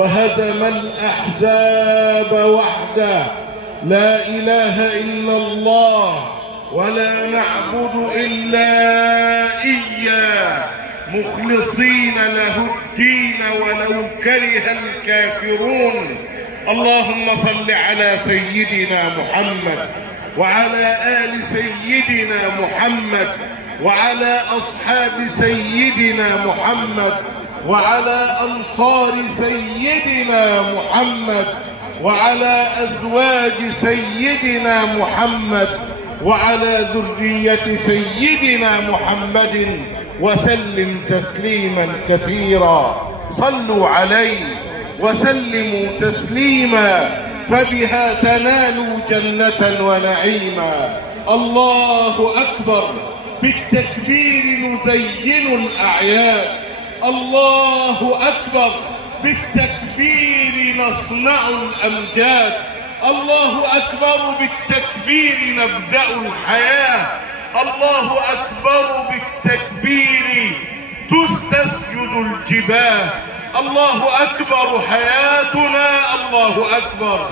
وهزم الأحزاب وحده. لا إله إلا الله ولا نعبد إلا إياه مخلصين له الدين ولو كره الكافرون. اللهم صل على سيدنا محمد وعلى آل سيدنا محمد وعلى أصحاب سيدنا محمد وعلى أنصار سيدنا محمد وعلى أزواج سيدنا محمد وعلى ذرية سيدنا محمد وسلم تسليما كثيرا. صلوا عليه وسلموا تسليما فبها تنالوا جنة ونعيما. الله أكبر. بالتكبير نزين الأعياد. الله أكبر. بالتكبير نصنع الأمجاد. الله أكبر. بالتكبير نبدأ الحياة. الله أكبر. بالتكبير تستسجد الجباه. الله أكبر. حياتنا الله أكبر.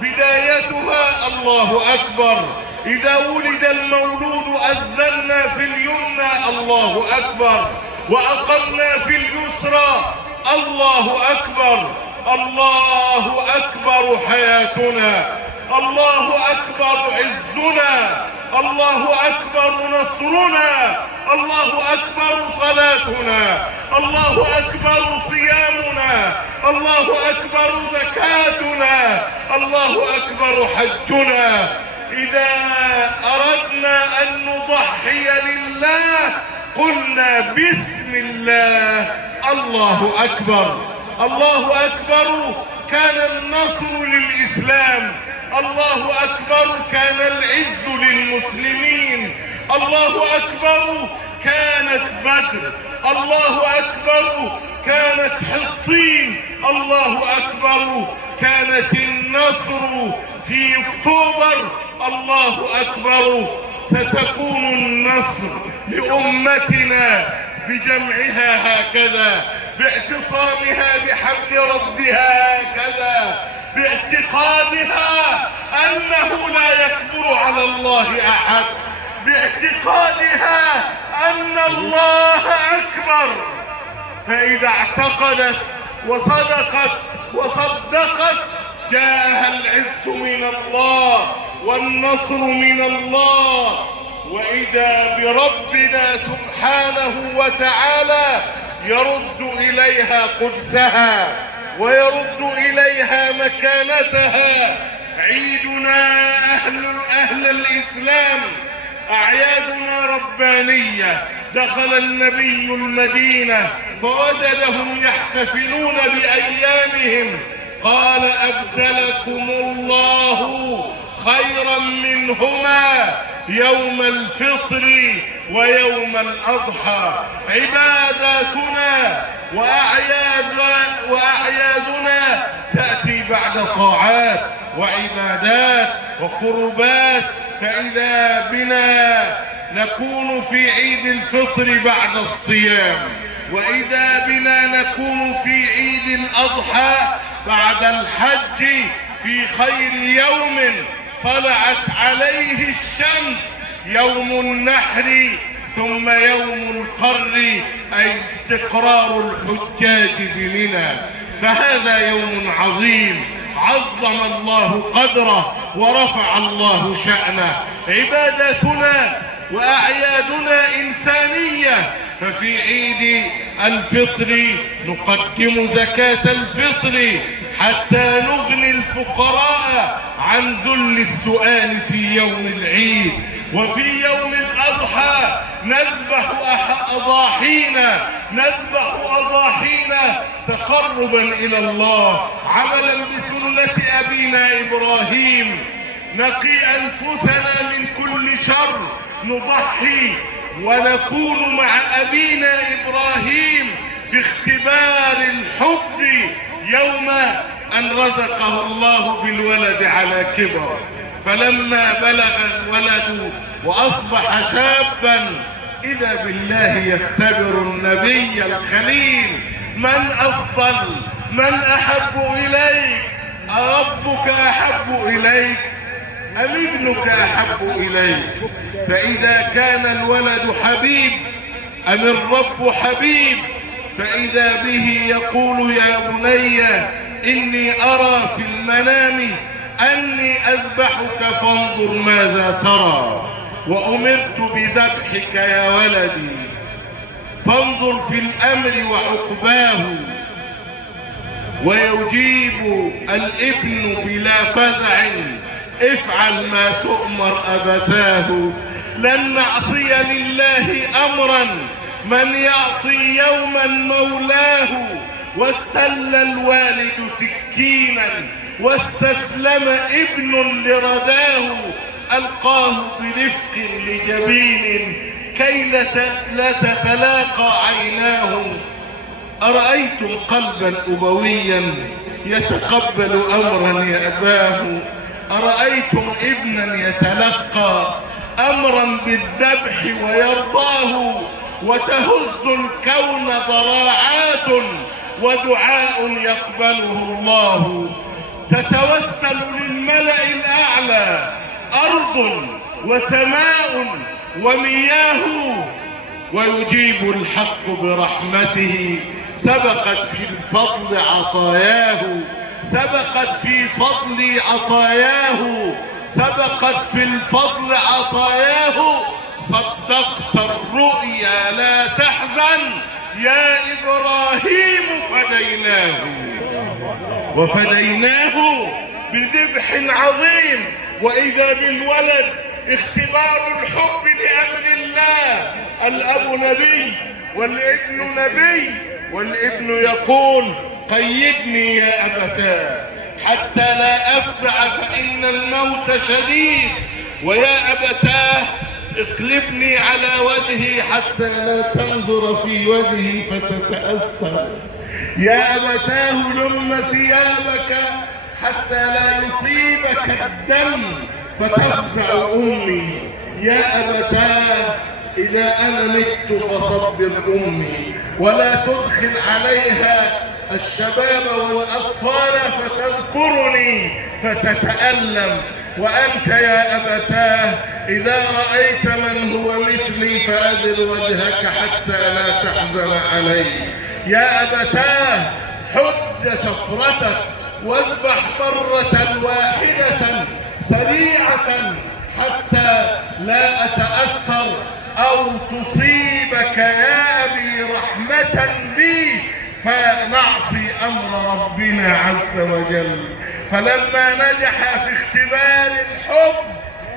بدايتها الله أكبر. إذا ولد المولود أذنا في اليمنى الله أكبر، وأقمنا في اليسرى الله أكبر. الله أكبر. حياتنا الله أكبر. عزنا الله أكبر. نصرنا الله أكبر. صلاتنا الله أكبر. صيامنا الله أكبر. زكاتنا الله أكبر. حجنا. إذا أردنا أن نضحي لله قلنا بسم الله. الله أكبر. الله أكبر. كان النصر للإسلام. الله أكبر. كان العز للمسلمين. الله أكبر. كانت بدر. الله أكبر. كانت حطين. الله أكبر. كانت النصر في أكتوبر. الله أكبر. ستكون النصر لأمتنا بجمعها هكذا، باعتصامها بحبل ربها هكذا، باعتقادها أنه لا يكبر على الله أحد، باعتقادها أن الله أكبر. فإذا اعتقدت وصدقت جاءها العز من الله والنصر من الله. وإذا بربنا سبحانه وتعالى يرد إليها قدسها ويرد إليها مكانتها. عيدنا أهل الإسلام أعيادنا ربانية. دخل النبي المدينة فوجدهم يحتفلون بأيامهم، قال أبدلكم الله خيرا منهما يوم الفطر ويوم الأضحى. عباداتنا وأعيادنا تأتي بعد طاعات وعبادات وقربات. فإذا بنا نكون في عيد الفطر بعد الصيام، وإذا بنا نكون في عيد الأضحى بعد الحج في خير يوم طلعت عليه الشمس، يوم النحر ثم يوم القر، أي استقرار الحجاج بمنى. فهذا يوم عظيم عظم الله قدره ورفع الله شأنه. عباداتنا وأعيادنا إنسانية. ففي عيد الفطر نقدم زكاة الفطر حتى نغني الفقراء عن ذل السؤال في يوم العيد. وفي يوم الأضحى نذبح أضاحينا تقربا إلى الله، عملا بسنة أبينا إبراهيم. نقي أنفسنا من كل شر، نضحي ونكون مع أبينا إبراهيم في اختبار الحب يوم أن رزقه الله بالولد على كبر. فلما بلغ الولد وأصبح شابا إذا بالله يختبر النبي الخليل من أفضل من أحب إليك؟ أربك أحب إليك أم ابنك أحب إليك؟ فإذا كان الولد حبيب أم الرب حبيب؟ فإذا به يقول يا بني إني أرى في المنام أني أذبحك فانظر ماذا ترى، وأمرت بذبحك يا ولدي فانظر في الأمر وعقباه. ويجيب الابن بلا فزع افعل ما تؤمر أبتاه. لن نعصي لله أمرا من يعصي يوما مولاه. واستل الوالد سكينا واستسلم ابن لرداه. ألقاه برفق لجبين كي لا تتلاقى عيناه. أرأيتم قلبا أبويا يتقبل أمرا يأباه؟ أرأيتم ابنا يتلقى أمرا بالذبح ويرضاه؟ وتهز الكون ضراعات ودعاء يقبله الله. تتوسل للملأ الأعلى أرض وسماء ومياه، ويجيب الحق برحمته. سبقت في الفضل عطاياه، سبقت في فضل عطاياه، سبقت في الفضل عطاياه. صدقت الرؤيا لا تحزن يا إبراهيم فديناه. وفديناه بذبح عظيم. وإذا بالولد اختبار الحب لأمر الله. الأب نبي والابن نبي، والابن يقول قيدني يا أبتاه حتى لا أفزع فإن الموت شديد، ويا أبتاه اقلبني على وجهي حتى لا تنظر في وجهي فتتأثر. يا أبتاه لم ثيابك حتى لا يصيبك الدم فتفزع أمي. يا أبتاه إذا أنا مت فصبر أمي ولا تدخل عليها الشباب والأطفال فتذكرني فتتألم. وأنت يا أبتاه إذا رأيت من هو مثلي فأدر وجهك حتى لا تحزن علي. يا أبتاه حد شفرتك واذبح مرة واحدة سريعة حتى لا أتأثر أو تصيبك يا أبي رحمة بي فنعصي أمر ربنا عز وجل. فلما نجح في اختبار الحب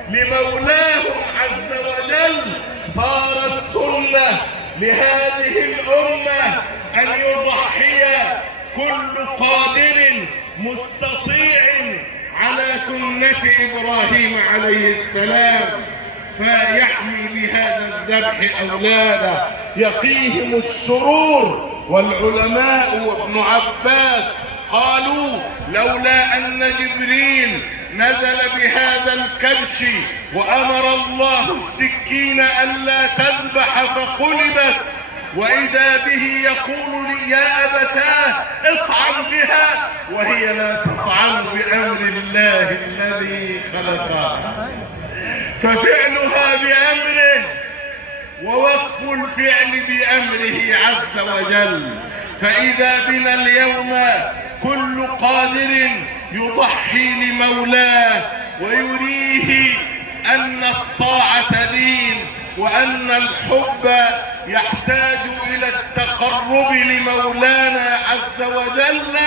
لمولاهم عز وجل صارت سنة لهذه الأمة أن يضحي كل قادر مستطيع على سنة إبراهيم عليه السلام، فيحمي بهذا الذبح أولاده يقيهم الشرور. والعلماء وابن عباس قالوا لولا أن جبريل نزل بهذا الكبش وأمر الله السكين ألا تذبح فقلبت، وإذا به يقول لي يا أبتاه اطعم بها وهي لا تطعم بأمر الله الذي خلقها. ففعلها بأمره ووقف الفعل بأمره عز وجل. فإذا بنا اليوم كل قادر يضحي لمولاه ويريه أن الطاعة دين وأن الحب يحتاج إلى التقرب لمولانا عز وجل.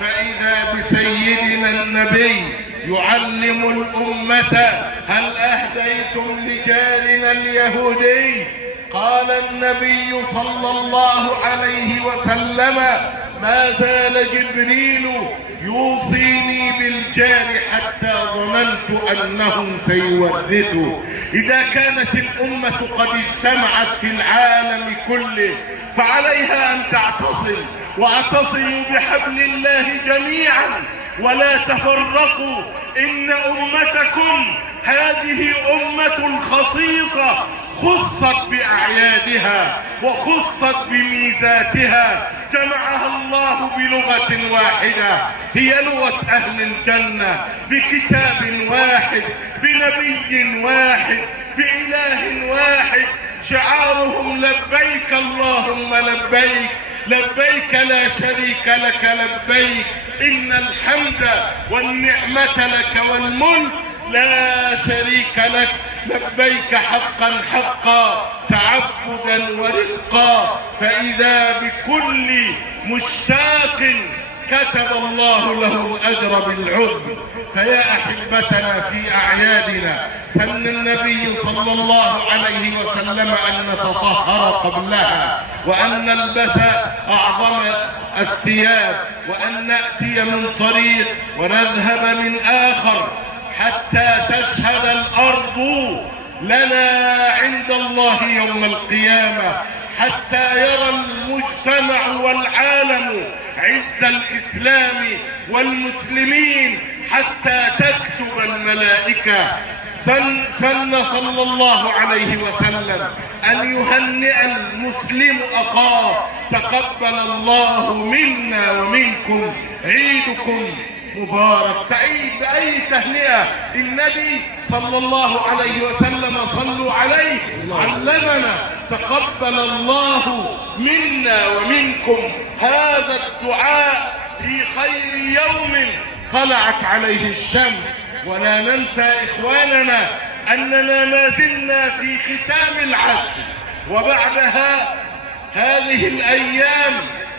فإذا بسيدنا النبي يعلم الأمة هل أهديتم لجارنا اليهودي؟ قال النبي صلى الله عليه وسلم ما زال جبريل يوصيني بالجار حتى ظننت أنه سيورثه. إذا كانت الأمة قد اجتمعت في العالم كله فعليها أن تعتصم، واعتصموا بحبل الله جميعا ولا تفرقوا. إن أمتكم هذه أمة خصيصة خصت بأعيادها وخصت بميزاتها، جمعها الله بلغة واحدة هي لغة أهل الجنة، بكتاب واحد، بنبي واحد، بإله واحد. شعارهم لبيك اللهم لبيك، لبيك لا شريك لك لبيك، إن الحمد والنعمة لك والملك لا شريك لك لبيك حقا حقا تعبدا ورقا. فإذا بكل مشتاق كتب الله له الأجر بالعذر. فيا أحبتنا في أعيادنا سن النبي صلى الله عليه وسلم أن نتطهر قبلها، وأن نلبس أعظم الثياب، وأن نأتي من طريق ونذهب من آخر، حتى تشهد الأرض لنا عند الله يوم القيامة، حتى يرى المجتمع والعالم عز الإسلام والمسلمين، حتى تكتب الملائكة. سن صلى الله عليه وسلم أن يهنئ المسلم أخاه: تقبل الله منا ومنكم، عيدكم مبارك سعيد. بأي تهنئة؟ النبي صلى الله عليه وسلم صلوا عليه علمنا: تقبل الله منا ومنكم. هذا الدعاء في خير يوم طلعت عليه الشمس. ولا ننسى إخواننا أننا ما زلنا في ختام العشر، وبعدها هذه الأيام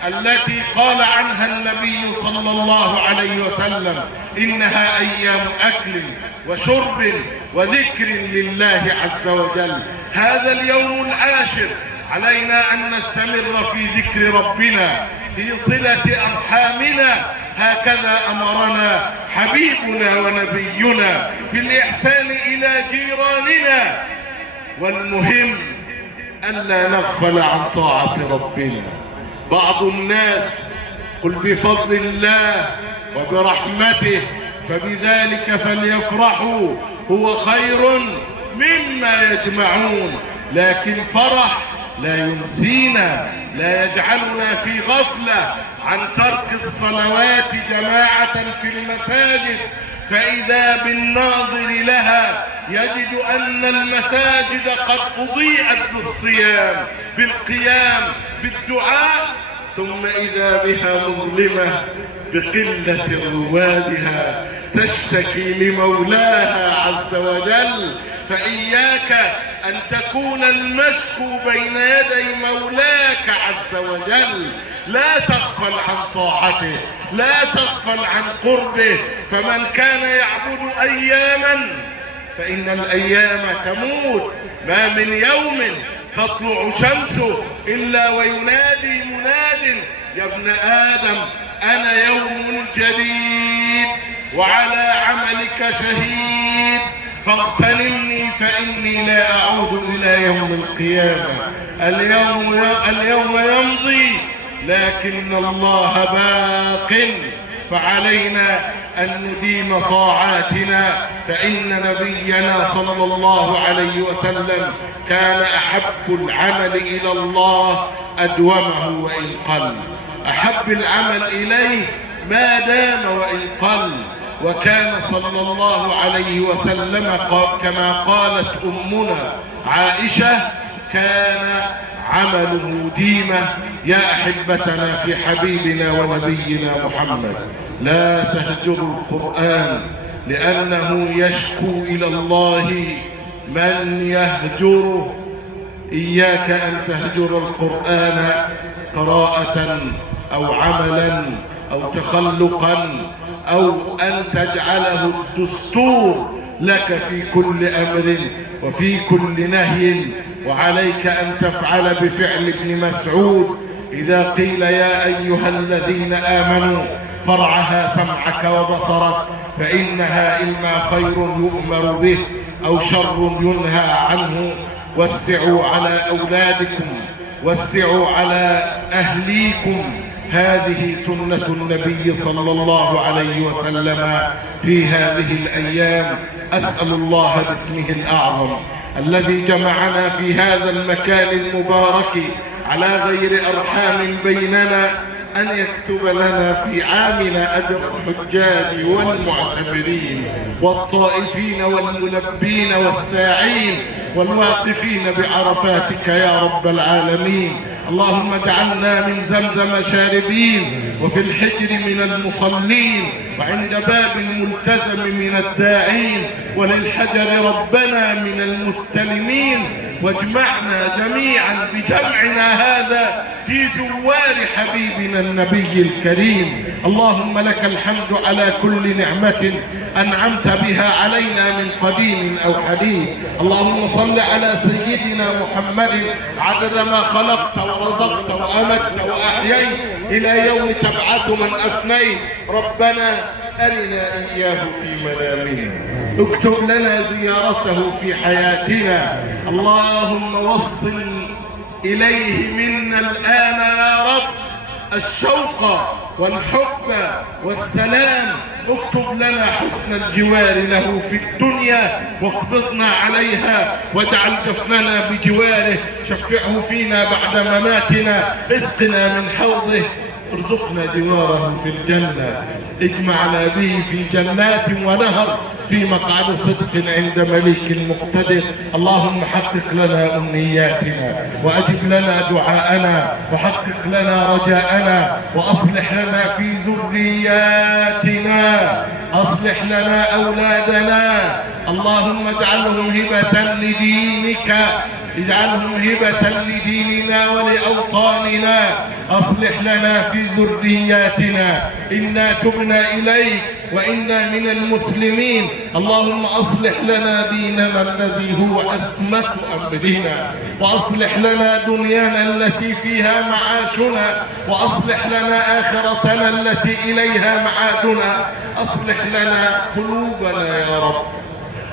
التي قال عنها النبي صلى الله عليه وسلم: إنها أيام أكل وشرب وذكر لله عز وجل. هذا اليوم العاشر علينا أن نستمر في ذكر ربنا، في صلة أرحامنا، هكذا أمرنا حبيبنا ونبينا، في الإحسان إلى جيراننا. والمهم ألا نغفل عن طاعة ربنا. بعض الناس قل بفضل الله وبرحمته فبذلك فليفرحوا هو خير مما يجمعون. لكن فرح لا ينسينا، لا يجعلنا في غفلة عن ترك الصلوات جماعة في المساجد. فإذا بالناظر لها يجد أن المساجد قد أضيئت بالصيام، بالقيام، بالدعاء، ثم إذا بها مظلمة بقلة روادها تشتكي لمولاها عز وجل. فإياك أن تكون المشكو بين يدي مولاك عز وجل. لا تغفل عن طاعته، لا تغفل عن قربه. فمن كان يعبد أياما فإن الأيام تموت. ما من يوم تطلع شمسه إلا وينادي مناد: يا ابن آدم أنا يوم جديد وعلى عملك شهيد، فاغتنمني فإني لا أعود إلى يوم القيامة. اليوم يمضي لكن الله باق، فعلينا أن نديم طاعاتنا. فإن نبينا صلى الله عليه وسلم كان أحب العمل إلى الله أدومه وإن قل. أحب العمل إليه ما دام وإن قل. وكان صلى الله عليه وسلم كما قالت أمنا عائشة: كان عمله ديمة. يا أحبتنا في حبيبنا ونبينا محمد، لا تهجروا القرآن، لأنه يشكو إلى الله من يهجره. إياك أن تهجر القرآن قراءة أو عملا أو تخلقا، أو أن تجعله الدستور لك في كل أمر وفي كل نهي. وعليك أن تفعل بفعل ابن مسعود إذا قيل: يا أيها الذين آمنوا فارعها سمعك وبصرك، فإنها إما خير يؤمر به أو شر ينهى عنه. وسعوا على أولادكم، وسعوا على أهليكم. هذه سنة النبي صلى الله عليه وسلم في هذه الأيام. أسأل الله باسمه الأعظم الذي جمعنا في هذا المكان المبارك على غير أرحام بيننا أن يكتب لنا في عامنا أجر الحجاج والمعتمرين والطائفين والملبين والساعين والواقفين بعرفاتك يا رب العالمين. اللهم اجعلنا من زمزم شاربين، وفي الحجر من المصلين، وعند باب الملتزم من الداعين، وللحجر ربنا من المستلمين. واجمعنا جميعا بجمعنا هذا في زوار حبيبنا النبي الكريم. اللهم لك الحمد على كل نعمة أنعمت بها علينا من قديم أو حديث. اللهم صل على سيدنا محمد عدد ما خلقت ورزقت وأمت وأحييت إلى يوم تبعث من أفنيت. ربنا أرنا إياه في منامنا، اكتب لنا زيارته في حياتنا. اللهم وصل إليه منا الآن يا رب الشوق والحب والسلام. اكتب لنا حسن الجوار له في الدنيا واقبضنا عليها، واجعل دفننا بجواره، شفعه فينا بعد مماتنا، اسقنا من حوضه، ارزقنا جواره في الجنة، اجمعنا به في جنات ونهر في مقعد صدق عند مليك مقتدر. اللهم حقق لنا أمنياتنا وأجب لنا دعاءنا وحقق لنا رجاءنا، وأصلح لنا في ذرياتنا، أصلح لنا أولادنا. اللهم اجعلهم هبة لدينك، اجعلهم هبة لديننا ولأوطاننا. أصلح لنا في ذرياتنا، إنا تبنا إليك وإنا من المسلمين. اللهم أصلح لنا ديننا الذي هو أسمة أمرنا، وأصلح لنا دنيانا التي فيها معاشنا، وأصلح لنا آخرتنا التي إليها معادنا. أصلح لنا قلوبنا يا رب،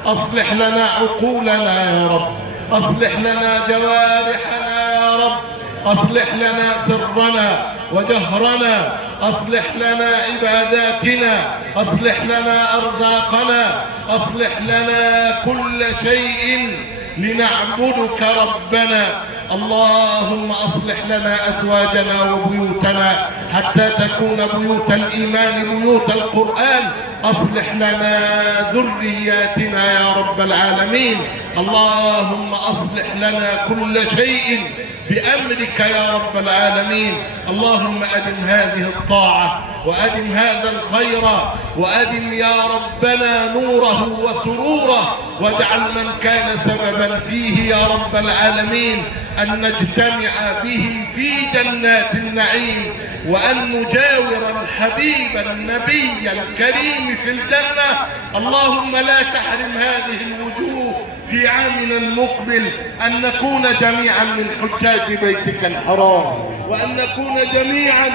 أصلح لنا عقولنا يا رب، أصلح لنا جوارحنا يا رب، أصلح لنا سرنا وجهرنا، أصلح لنا عباداتنا، أصلح لنا أرزاقنا، أصلح لنا كل شيء لنعبدك ربنا. اللهم أصلح لنا أزواجنا وبيوتنا حتى تكون بيوت الإيمان بيوت القرآن. أصلح لنا ذرياتنا يا رب العالمين. اللهم أصلح لنا كل شيء بأمرك يا رب العالمين. اللهم أدم هذه الطاعة وأدم هذا الخير، وأدم يا ربنا نوره وسروره، واجعل من كان سببا فيه يا رب العالمين أن نجتمع به في جنات النعيم، وأن نجاور الحبيب النبي الكريم في الجنة. اللهم لا تحرم هذه الوجوه في عامنا المقبل أن نكون جميعا من حجاج بيتك الحرام، وأن نكون جميعا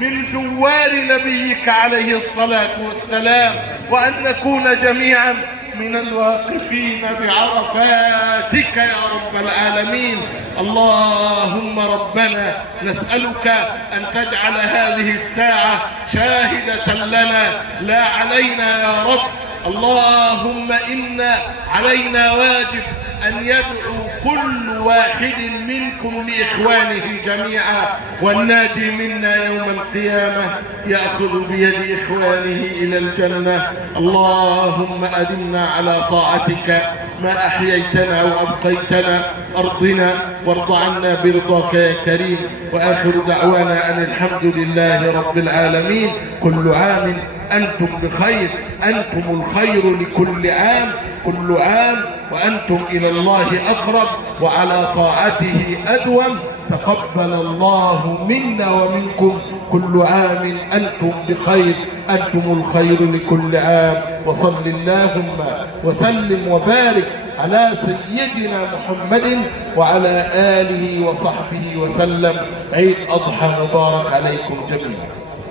من زوار نبيك عليه الصلاة والسلام، وأن نكون جميعا من الواقفين بعرفاتك يا رب العالمين. اللهم ربنا نسألك أن تجعل هذه الساعة شاهدة لنا لا علينا يا رب. اللهم إن علينا واجب أن يدعو كل واحد منكم لإخوانه جميعا، والناجي منا يوم القيامة يأخذ بيد إخوانه إلى الجنة. اللهم أدمنا على طاعتك ما أحييتنا وأبقيتنا، أرضنا وارض عنا برضاك يا كريم. وآخر دعوانا أن الحمد لله رب العالمين. كل عام أنتم بخير، أنتم الخير لكل عام، كل عام وأنتم إلى الله أقرب وعلى طاعته أدوم. تقبل الله منا ومنكم، كل عام أنتم بخير، أنتم الخير لكل عام. وصل اللهم وسلم وبارك على سيدنا محمد وعلى آله وصحبه وسلم. عيد أضحى مبارك عليكم جميعا.